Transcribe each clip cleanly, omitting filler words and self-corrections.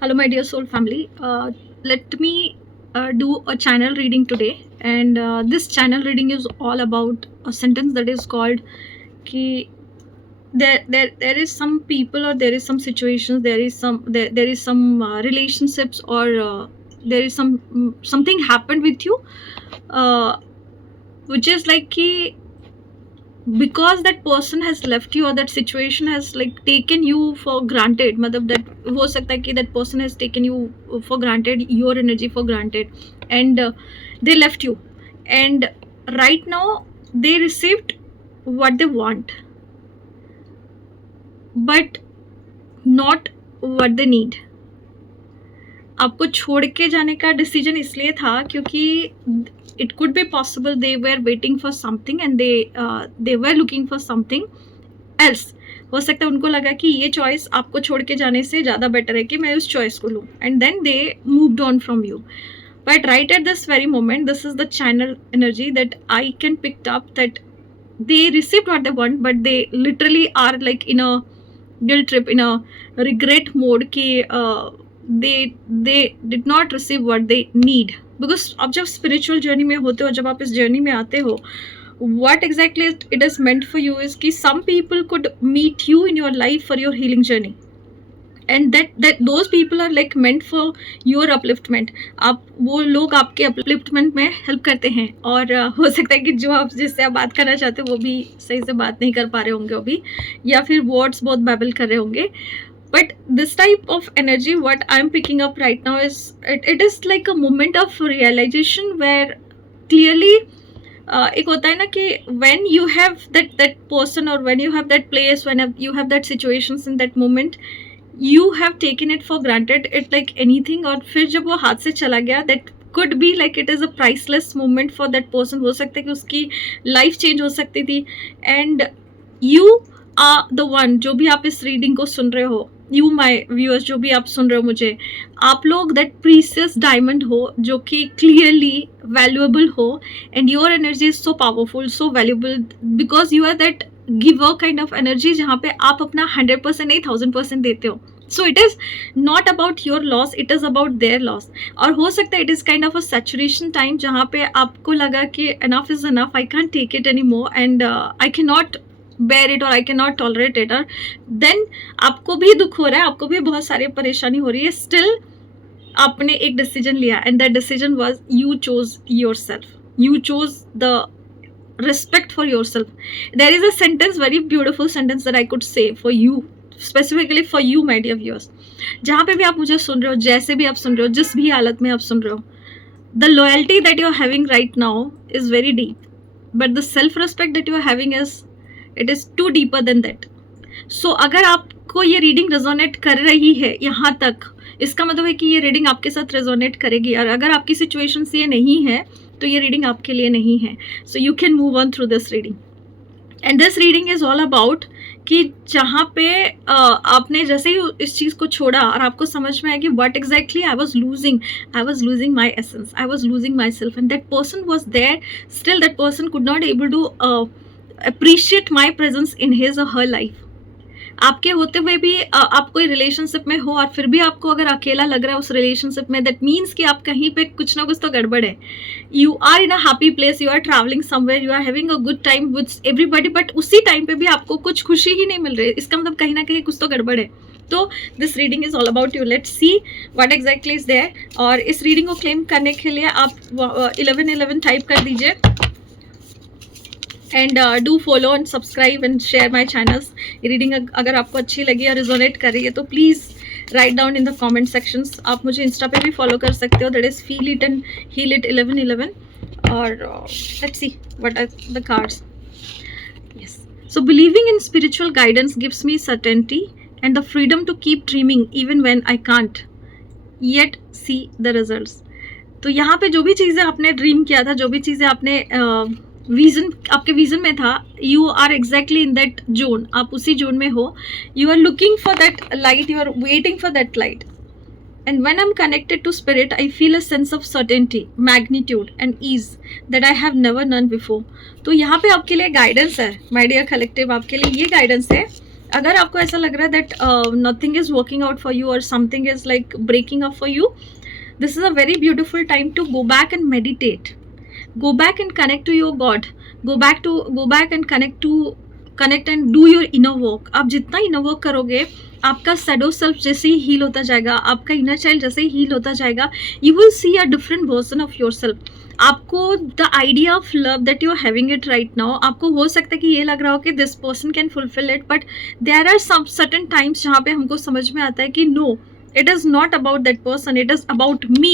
Hello, my dear soul family. Let me do a channel reading today, and this channel reading is all about a sentence that is called ki there is some people, or there is some situations, there is some relationships, or there is something happened with you, uh, which is like ki because that person has left you, or that situation has like taken you for granted, matlab that ho sakta hai ki that person has taken you for granted, your energy for granted, and they left you, and right now they received what they want, but not what they need. आपको छोड़ के जाने का decision इसलिए था क्योंकि it could be possible they were waiting for something, and they were looking for something else. हो सकता है उनको लगा कि ये चॉइस आपको छोड़ के जाने से ज़्यादा बेटर है कि मैं उस चॉइस को लूँ, and then they moved on from you. But right at this very moment, this is the channel energy that I can pick up, that they received what they want, but they literally are like in a guilt trip, in a regret mode कि they did not receive what they need. Because आप जब spiritual journey में होते हो, जब आप इस journey में आते हो, what exactly it is meant for you is कि some people could meet you in your life for your healing journey, and that those people are like meant for your upliftment. आप वो लोग आपके upliftment में help करते हैं, और हो सकता है कि जो आप जिससे आप बात करना चाहते हो वो भी सही से बात नहीं कर पा रहे होंगे अभी, या फिर words बहुत babble कर रहे होंगे. But this type of energy what I'm picking up right now is it is like a moment of realization where clearly एक होता है ना कि when you have that person, or when you have that place, when you have that situations in that moment, you have taken it for granted, it like anything. और फिर जब वो हाथ से चला गया, that could be like it is a priceless moment for that person. हो सकता है कि उसकी life change हो सकती थी, and you are the one, जो भी आप इस reading को सुन रहे हो, you my viewers जो भी आप सुन रहे हो मुझे, आप लोग that precious diamond हो, जो कि clearly valuable हो, and your energy is so powerful, so valuable, because you are that giver kind of energy, जहाँ पे आप अपना 100% नहीं 1000% देते हो. So it is not about your loss, it is about their loss. और हो सकता है it is kind of a saturation time, जहाँ पे आपको लगा कि enough is enough, I can take it any more, and I can not bear it, और I can not tolerate it. और देन आपको भी दुख हो रहा है, आपको भी बहुत सारी परेशानी हो रही है, स्टिल आपने एक डिसीजन लिया, and that decision was you chose your self, you chose the respect for yourself. There is a sentence, very beautiful sentence that I could say for you, specifically for you my dear viewers. जहाँ पे भी आप मुझे सुन रहे हो, जैसे भी आप सुन रहे हो, जिस भी हालत में आप सुन रहे हो, the loyalty that you are having right now is very deep, but the self respect that you are having it is too deeper than that. So अगर आपको ये रीडिंग रेजोनेट कर रही है यहाँ तक, इसका मतलब है कि ये रीडिंग आपके साथ रेजोनेट करेगी. और अगर आपकी सिचुएशन ये नहीं है तो ये रीडिंग आपके लिए नहीं है. So you can move on through this reading, and this reading is all about कि जहाँ पे आपने जैसे ही इस चीज़ को छोड़ा और आपको समझ में आया कि what exactly I was losing my essence, I was losing my self, and that person was there, still that person could not able to appreciate my presence in his or her life. आपके होते हुए भी आप कोई relationship में हो, और फिर भी आपको अगर अकेला लग रहा है उस रिलेशनशिप में, दैट मीन्स कि आप कहीं पे कुछ ना कुछ तो गड़बड़ है. You are in a happy place, you are travelling somewhere, you are having a good time with everybody, but उसी टाइम पे भी आपको कुछ खुशी ही नहीं मिल रही है. इसका मतलब कहीं ना कहीं कुछ तो गड़बड़ है. तो this reading is all about you. Let's see what exactly is there. और इस रीडिंग को क्लेम करने के लिए आप 1111 टाइप कर दीजिए, and do follow and subscribe and share my channels. Reading अगर आपको अच्छी लगी और रिजोनेट कर रही है तो please write down in the comment sections. आप मुझे इंस्टा पे भी फॉलो कर सकते हो, that is feel it and heal it 1111. और let's see what are the cards. Yes, so believing in spiritual guidance gives me certainty and the freedom to keep dreaming even when I can't yet see the results. तो यहाँ पे जो भी चीज़ें आपने dream किया था, जो भी चीज़ें आपने विजन आपके विजन में था, you are exactly in that zone, आप उसी जोन में हो. You are looking for that light, you are waiting for that light, and when I am connected to spirit I feel a sense of certainty, magnitude and ease that I have never none before. तो यहाँ पे आपके लिए guidance है my dear collective, आपके लिए ये guidance है अगर आपको ऐसा लग रहा है that nothing is working out for you और something is like breaking up for you, this is a very beautiful time to go back and meditate, go back and connect to your god, go back and connect and do your inner work. आप जितना inner work करोगे, आपका shadow self जैसे ही heal होता जाएगा, आपका inner child जैसे ही heal होता जाएगा, you will see a different version of yourself. आपको the idea of love that you are having it right now, आपको हो सकता है कि ये लग रहा हो कि this person can fulfill it, but there are some certain times जहाँ पे हमको समझ में आता है कि no, it is not about that person, it is about me.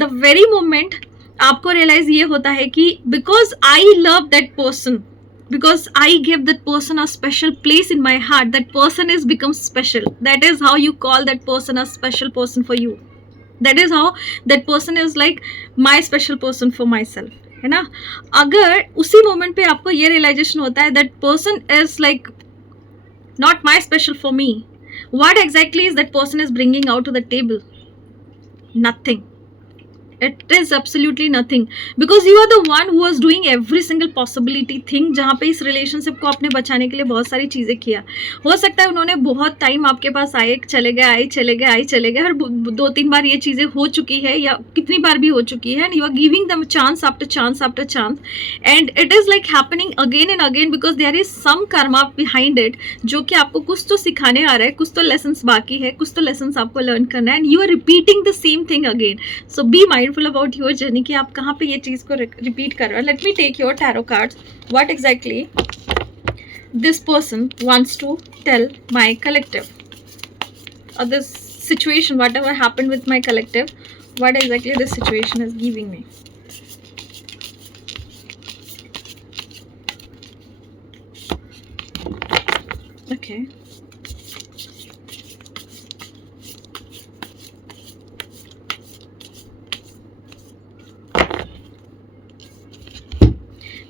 The very moment आपको realize ये होता है कि because I love that person, because I give that person a special place in my heart, that person is become special. That is how you call that person a special person for you. That is how that person is like my special person for myself, है ना. अगर उसी moment पे आपको ये realisation होता है that person is like not my special for me, what exactly is that person is bringing out to the table? Nothing. It is absolutely nothing, because you are the one who was doing every single possibility thing जहाँ पे इस relationship को आपने बचाने के लिए बहुत सारी चीज़ें किया. हो सकता है उन्होंने बहुत टाइम आपके पास आए चले गए और 2-3 बार ये चीज़ें हो चुकी है या कितनी बार भी हो चुकी है, and you are giving them chance after chance after chance, and it is like happening again and again because there is some karma behind it, जो कि आपको कुछ तो सिखाने आ रहा है, कुछ तो लेसन्स बाकी है, कुछ तो लेसन्स आपको लर्न करना है, and you are repeating the same thing again. So be mindful about your journey कि आप कहाँ पे ये चीज़ को रिपीट कर रहे हो. Let me take your tarot cards. What exactly this person wants to tell my collective, or this situation, whatever happened with my collective, what exactly this situation is giving me. Okay.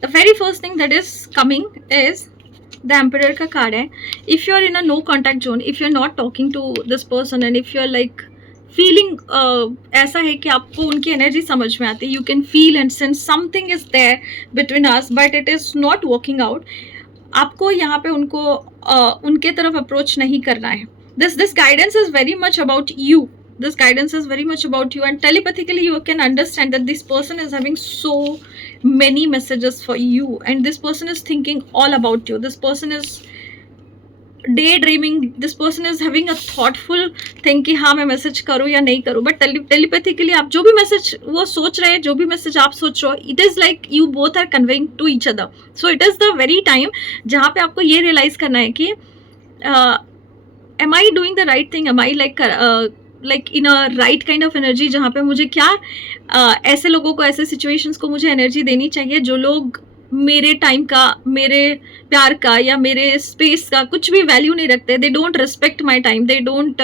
The very first thing that is coming is the emperor का card है. If you are in a no contact zone, if you are not talking to this person, and if you are like feeling ऐसा है कि आपको उनकी energy समझ में आती है, you can feel and sense something is there between us, but it is not working out. आपको यहाँ पे उनको उनके तरफ अप्रोच नहीं करना है. This guidance is very much about you. This guidance is very much about you, and telepathically you can understand that this person is having so many messages for you, and this person is thinking all about you. This person is daydreaming. This person is having a thoughtful thing कि हाँ मैं message करूँ या नहीं करूँ, but telepathically आप जो भी मैसेज वो सोच रहे हैं, जो भी मैसेज आप सोच रहे हो, it is like you both are conveying to each other. So it is the very time जहाँ पे आपको ये रियलाइज करना है कि am I doing the right thing, am I like in a right kind of energy, जहाँ पे मुझे क्या ऐसे लोगों को, ऐसे सिचुएशंस को मुझे एनर्जी देनी चाहिए जो लोग मेरे टाइम का, मेरे प्यार का या मेरे स्पेस का कुछ भी वैल्यू नहीं रखते. They don't respect my time, they don't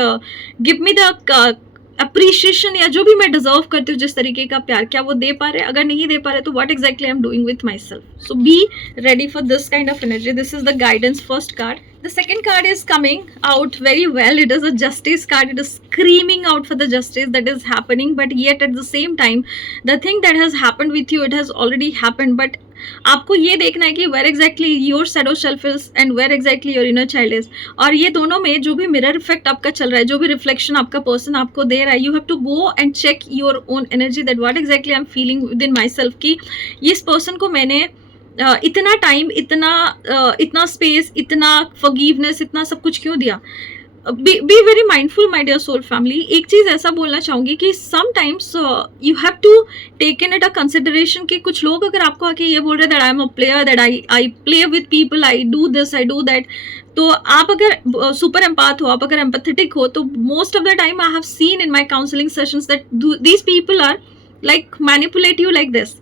give me the appreciation या जो भी मैं डिजर्व करती हूँ जिस तरीके का प्यार, क्या वो दे पा रहे? अगर नहीं दे पा रहे तो what exactly I am doing with my self. So be ready for this kind of energy. This is the guidance first card. The second card is coming out very well. It is a justice card. It is screaming out for the justice that is happening, but yet at the same time the thing that has happened with you, it has already happened, but आपको ये देखना है कि where exactly your shadow self is and where exactly your inner child is. और ये दोनों में जो भी मिरर इफेक्ट आपका चल रहा है, जो भी रिफ्लेक्शन आपका पर्सन आपको दे रहा है, you have to go and check your own energy that what exactly I'm feeling within myself कि इस पर्सन को मैंने इतना टाइम, इतना स्पेस, इतना फॉरगिवनेस, इतना सब कुछ क्यों दिया. Be very mindful my dear soul family. एक चीज़ ऐसा बोलना चाहूँगी कि sometimes you have to take in it a consideration कि कुछ लोग अगर आपको आके ये बोल रहे that I am a player, that I play with people, I do this, I do that, तो आप अगर सुपर एम्पाथ हो, आप अगर एम्पैथेटिक हो, तो most of the time I have seen in my counselling sessions that these people are like manipulate you like this,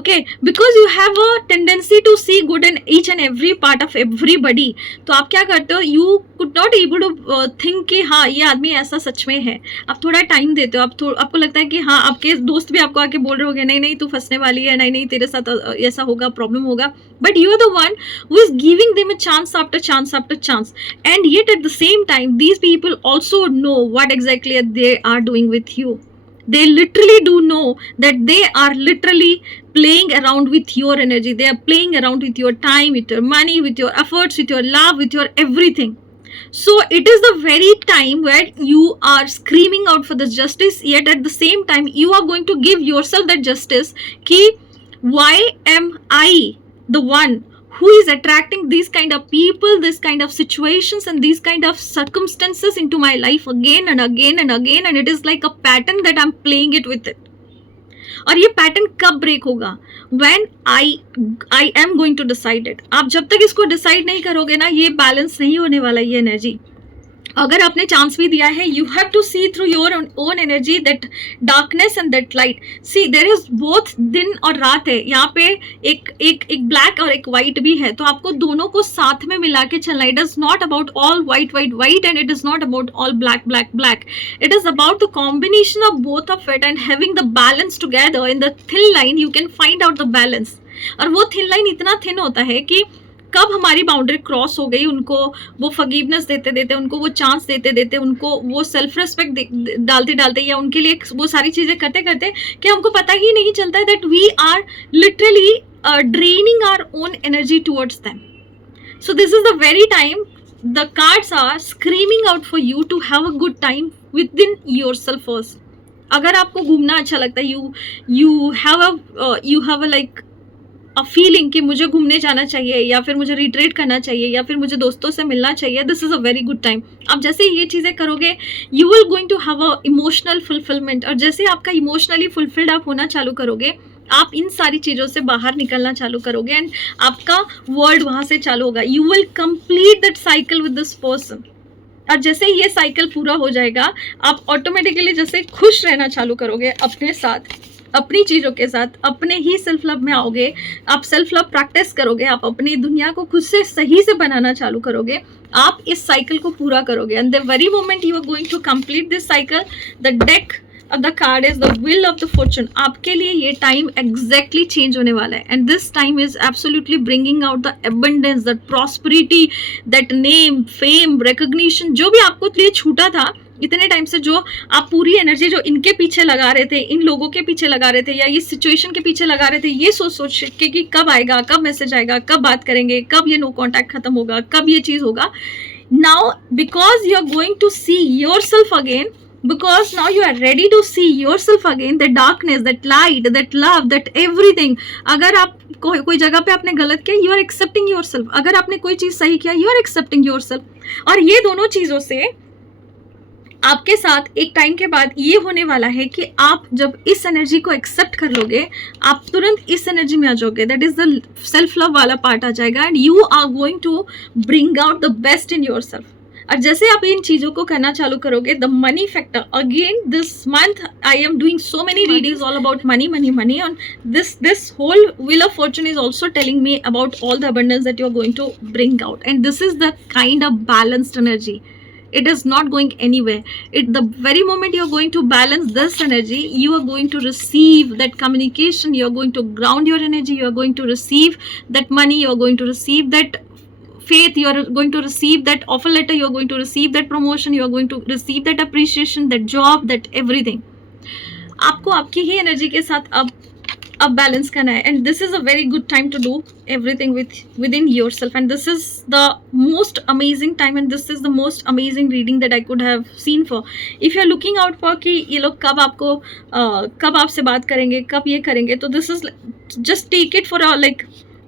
okay, because you have a tendency to see good in each and every part of everybody. तो आप क्या करते हो, you could not able to think कि हाँ ये आदमी ऐसा सच में है. आप थोड़ा टाइम देते हो, आपको लगता है कि हाँ आपके दोस्त भी आपको आके बोल रहे होंगे नहीं तू फंसने वाली है, नहीं तेरे साथ ऐसा होगा, प्रॉब्लम होगा, but you are the one who is giving them a chance after chance after chance, and yet at the same time these people also know what exactly they are doing with you. they literally do know that they are literally playing around with your energy. They are playing around with your time, with your money, with your efforts, with your love, with your everything. So it is the very time where you are screaming out for the justice, yet at the same time you are going to give yourself that justice ki why am I the one who is attracting these kind of people, this kind of situations and these kind of circumstances into my life again and again and again, and it is like a pattern that I'm playing it with it. और ये pattern कब break होगा? When I am going to decide it. आप जब तक इसको decide नहीं करोगे ना, ये बैलेंस नहीं होने वाला ये एनर्जी. अगर आपने चांस भी दिया है, you have to see through your own energy that darkness and that light. See there is both दिन और रात है यहाँ पे, एक ब्लैक और एक वाइट भी है, तो आपको दोनों को साथ में मिला के चलना. It is not about all white white white and it is not about all black black black. It is about the combination of both of it and having the balance together. In the thin line you can find out the balance. और वो thin line इतना thin होता है कि कब हमारी boundary cross हो गई, उनको वो फॉरगिवनेस देते देते, उनको वो चांस देते देते, उनको वो सेल्फ रिस्पेक्ट डालते डालते या उनके लिए वो सारी चीज़ें करते करते कि हमको पता ही नहीं चलता है that we are literally draining our own energy towards them. So this is the very time the cards are screaming out for you to have a good time within your self first. अगर आपको घूमना अच्छा लगता है, you have a like a feeling कि मुझे घूमने जाना चाहिए या फिर मुझे रिट्रीट करना चाहिए या फिर मुझे दोस्तों से मिलना चाहिए, this is a very good time. आप जैसे ये चीज़ें करोगे you will going to have a emotional fulfilment. और जैसे आपका इमोशनली फुलफिल्ड आप होना चालू करोगे, आप इन सारी चीज़ों से बाहर निकलना चालू करोगे एंड आपका वर्ल्ड वहाँ से चालू होगा. You will complete that cycle with this person. और जैसे ये साइकिल पूरा हो जाएगा, आप ऑटोमेटिकली जैसे खुश रहना चालू करोगे अपने साथ, अपनी चीज़ों के साथ, अपने ही सेल्फ लव में आओगे. आप सेल्फ लव प्रैक्टिस करोगे, आप अपनी दुनिया को खुद से सही से बनाना चालू करोगे, आप इस साइकिल को पूरा करोगे. And the very moment you are going to complete this cycle, the deck of the card is the wheel of the fortune. आपके लिए ये टाइम एग्जैक्टली चेंज होने वाला है and this time is absolutely bringing out the abundance, that prosperity, that name, fame, recognition. जो भी आपको लिए छूटा था इतने टाइम से, जो आप पूरी एनर्जी जो इनके पीछे लगा रहे थे, इन लोगों के पीछे लगा रहे थे या ये सिचुएशन के पीछे लगा रहे थे, ये सोच के कि कब आएगा, कब मैसेज आएगा, कब बात करेंगे, कब ये नो कॉन्टैक्ट खत्म होगा, कब ये चीज़ होगा. Now because you are going to see yourself again, because now you are ready to see yourself again, the darkness, that light, that love, that everything. अगर आप कोई जगह पे आपने गलत किया, you are accepting yourself. अगर आपने कोई चीज़ सही किया, you are accepting yourself. और ये दोनों चीज़ों से आपके साथ एक टाइम के बाद ये होने वाला है कि आप जब इस एनर्जी को एक्सेप्ट कर लोगे, आप तुरंत इस एनर्जी में आ जाओगे. That is the self love वाला पार्ट आ जाएगा and you are going to bring out the best in your self. और जैसे आप इन चीज़ों को करना चालू करोगे, the money factor, again this month I am doing so many readings all about money money money. On this whole wheel of fortune is also telling me about all the abundance that you are going to bring out and this is the kind of balanced energy. It is not going anywhere. The very moment you are going to balance this energy, you are going to receive that communication, you are going to ground your energy, you are going to receive that money, you are going to receive that faith, you are going to receive that offer letter, you are going to receive that promotion, you are going to receive that appreciation, that job, that everything. आपको आपकी ही energy के साथ अब balance करना है and this is a very good time to do everything within your self and this is the most amazing time and this is the most amazing reading that I could have seen for. If you are looking out for कि ये लोग कब आपसे बात करेंगे, कब ये करेंगे, तो this is just take it for like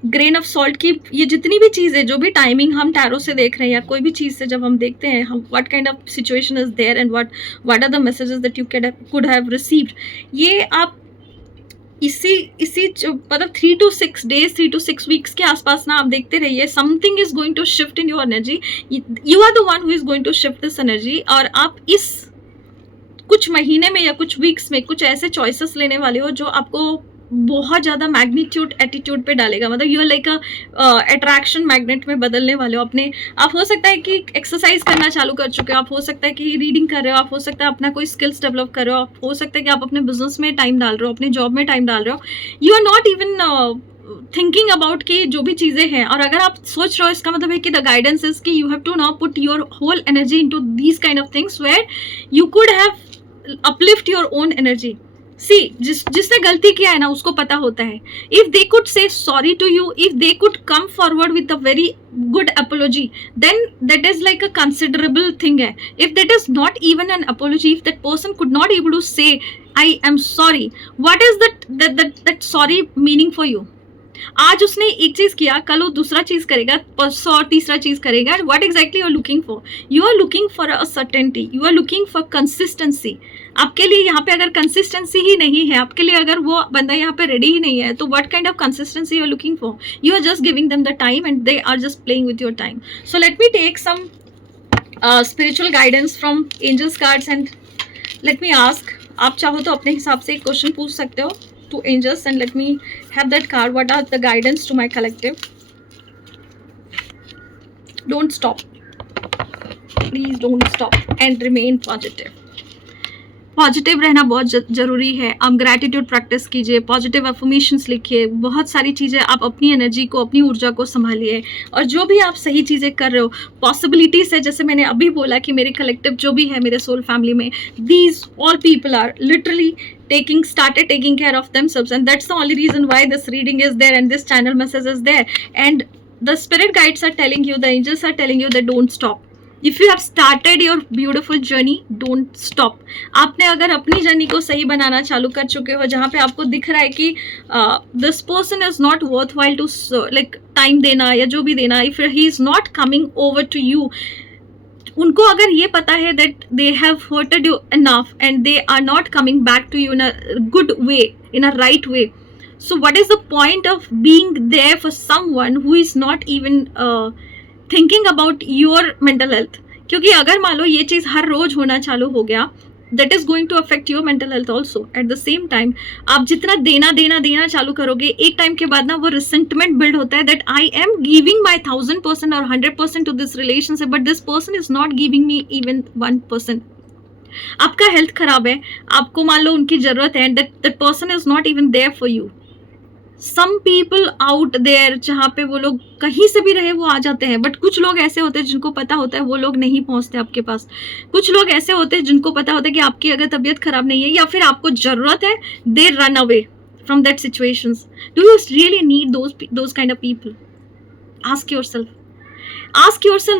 grain of salt की ये जितनी भी चीज़ें, जो भी टाइमिंग हम टैरो से देख रहे हैं या कोई भी चीज़ से जब हम देखते हैं, हम what kind of situation is there and what are the messages that you could have received, ये आप इसी मतलब 3 to 6 days, 3 to 6 weeks के आसपास ना आप देखते रहिए. Something is going to shift in your energy. You are the one who is going to shift this energy. और आप इस कुछ महीने में या कुछ वीक्स में कुछ ऐसे चॉइसेस लेने वाले हो जो आपको बहुत ज़्यादा मैग्नीट्यूड एटीट्यूड पे डालेगा. मतलब you are like attraction magnet में बदलने वाले हो अपने. आप हो सकता है कि एक्सरसाइज करना चालू कर चुके हो, आप हो सकता है कि रीडिंग कर रहे हो, आप हो सकता है अपना कोई स्किल्स डेवलप कर रहे हो, आप हो सकता है कि आप अपने बिजनेस में टाइम डाल रहे हो, अपने जॉब में टाइम डाल रहे हो. You are not even thinking about कि जो भी चीज़ें हैं. और अगर आप सोच रहे हो, इसका मतलब है कि द गाइडेंस इज कि you have to now put your whole energy into these kind of things where you could have uplift your own energy. See, जिसने गलती किया है ना उसको पता होता है. If they could say sorry to you, if they could come forward with a very good apology, then that is like a considerable thing है. If that is not even an apology, if that person could not able to say I am sorry, what is that sorry meaning for you? आज उसने एक चीज किया, कल वो दूसरा चीज करेगा, परसों और तीसरा चीज करेगा. What exactly you are looking for? You are looking for a certainty, you are looking for consistency. आपके लिए यहाँ पे अगर कंसिस्टेंसी ही नहीं है, आपके लिए अगर वो बंदा यहाँ पे रेडी ही नहीं है, तो what kind of consistency you are looking for? You are just giving them the time and they are just playing with your time. So let me take some spiritual guidance from angels cards and let me ask. आप चाहो तो अपने हिसाब से एक question पूछ सकते हो to angels and let me have that card. What are the guidance to my collective? Don't stop, please don't stop and remain positive. Positive रहना बहुत ज़रूरी है. आप ग्रैटिट्यूड प्रैक्टिस कीजिए, पॉजिटिव अफर्मेशंस लिखिए, बहुत सारी चीज़ें. आप अपनी एनर्जी को, अपनी ऊर्जा को संभालिए. और जो भी आप सही चीज़ें कर रहे हो, पॉसिबिलिटीज़ है. जैसे मैंने अभी बोला कि मेरे कलेक्टिव जो भी है, मेरे सोल फैमिली में, these all people are literally started taking care of themselves, and that's the only reason why this reading is there and this channel message is there. And the spirit guides are telling you, the angels are telling you that don't stop. If you have started your beautiful journey, don't stop. आपने अगर अपनी journey को सही बनाना चालू कर चुके हो, जहाँ पे आपको दिख रहा है कि this person is not worthwhile to like time देना या जो भी देना, if he is not coming over to you, उनको अगर ये पता है that they have hurted you enough and they are not coming back to you in a good way, in a right way, so what is the point of being there for someone who is not even thinking about your mental health? क्योंकि अगर मान लो ये चीज़ हर रोज होना चालू हो गया, that is going to affect your mental health also. At the same time, आप जितना देना चालू करोगे, एक टाइम के बाद ना वो resentment build होता है that I am giving my 1000% or 100% to this relationship, but this person is not giving me even 1%. आपका हेल्थ खराब है, आपको मान लो उनकी जरूरत है, that person is not even there for you. Some people out there, जहाँ पे वो लोग कहीं से भी रहे वो आ जाते हैं, बट कुछ लोग ऐसे होते हैं जिनको पता होता है वो लोग नहीं पहुँचते आपके पास. कुछ लोग ऐसे होते हैं जिनको पता होता है कि आपकी अगर तबीयत खराब नहीं है या फिर आपको ज़रूरत है, they run away from that situations. Do you really need those kind of people? Ask yourself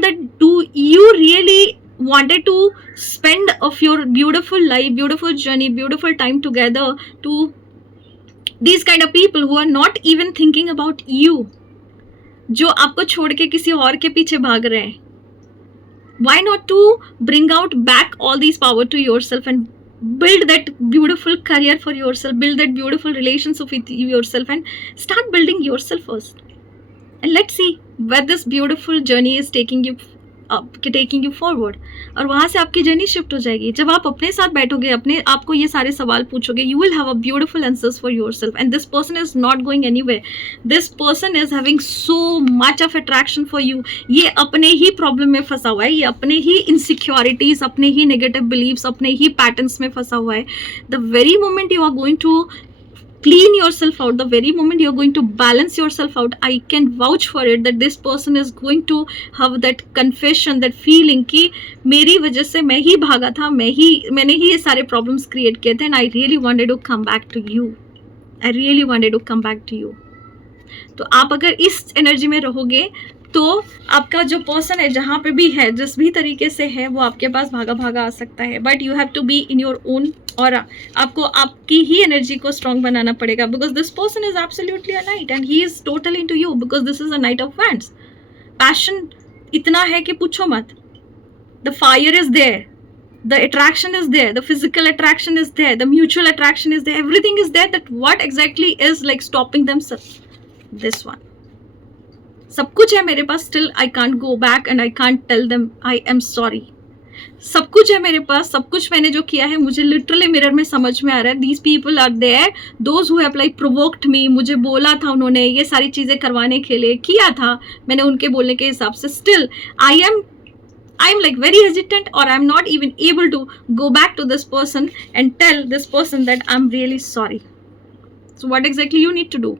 that do you really wanted to spend of your beautiful life, beautiful journey, beautiful time together to these kind of people who are not even thinking about you, जो आपको छोड़ के किसी और के पीछे भाग रहे हैं? Why not to bring out back all these power to yourself and build that beautiful career for yourself, build that beautiful relationship with yourself and start building yourself first. And let's see where this beautiful journey is taking you forward. और वहाँ से आपकी journey shift हो जाएगी. जब आप अपने साथ बैठोगे, अपने आप को ये सारे सवाल पूछोगे, you will have a beautiful answers for yourself, and this person is not going anywhere. This person is having so much of attraction for you. ये अपने ही प्रॉब्लम में फंसा हुआ है, ये अपने ही इनसिक्योरिटीज, अपने ही नेगेटिव बिलीव्स, अपने ही पैटर्न्स में फंसा हुआ है. The very moment you are going to clean yourself out, the very moment you're going to balance yourself out, I can vouch for it that this person is going to have that confession, that feeling कि मेरी वजह से मैं ही भागा था, मैंने ही ये सारे problems create किए थे, and I really wanted to come back to you. I really wanted to come back to you. तो आप अगर इस एनर्जी में रहोगे तो आपका जो पर्सन है, जहाँ पे भी है, जिस भी तरीके से है, वो आपके पास भागा आ सकता है. But you have to be in your own aura. आपको आपकी ही एनर्जी को स्ट्रॉन्ग बनाना पड़ेगा, because this person is absolutely a knight and he is total into you, because this is a knight of wands. Passion इतना है कि पूछो मत. The fire is there, the attraction is there, the physical attraction is there, the mutual attraction is there, everything is there. That what exactly is like stopping them? This one. सब कुछ है मेरे पास, still I can't go back and I can't tell them I am sorry. सब कुछ है मेरे पास, सब कुछ मैंने जो किया है, मुझे लिटरली मिरर में समझ में आ रहा है. These people are there, those who have like provoked me. मुझे बोला था उन्होंने, ये सारी चीज़ें करवाने के लिए किया था मैंने उनके बोलने के हिसाब से. Still I am like very hesitant, or I'm not even able to go back to this person and tell this person that I'm really sorry. So what exactly you need to do?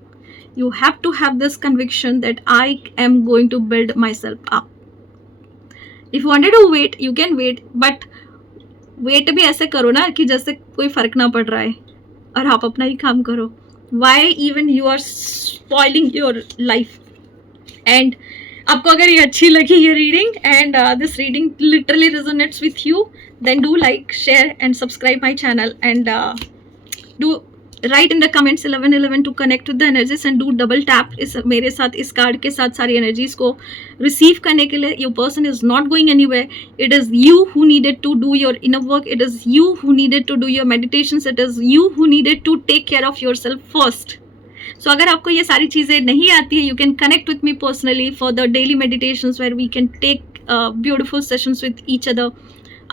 You have to have this conviction that I am going to build myself up. If you wanted to wait, you can wait, but wait भी ऐसे करो ना कि जैसे कोई फर्क ना पड़ रहा है और आप अपना ही काम करो. Why even you are spoiling your life. And आपको अगर ये अच्छी लगी ये reading and this reading literally resonates with you, then do like, share and subscribe my channel, and do write in the comments 1111 to connect with the energies, and do double tap इस मेरे साथ इस card के साथ सारी energies को receive करने के लिए. Your person is not going anywhere. It is you who needed to do your inner work. It is you who needed to do your meditations. It is you who needed to take care of yourself first. So अगर आपको ये सारी चीज़ें नहीं आती है, you can connect with me personally for the daily meditations where we can take beautiful sessions with each other.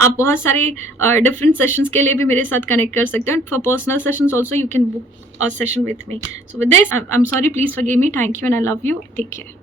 आप बहुत सारे डिफरेंट सेशंस के लिए भी मेरे साथ कनेक्ट कर सकते हो. For personal sessions also you can book a session with me. So with this I am sorry, please forgive me. Thank you and I love you. Take care.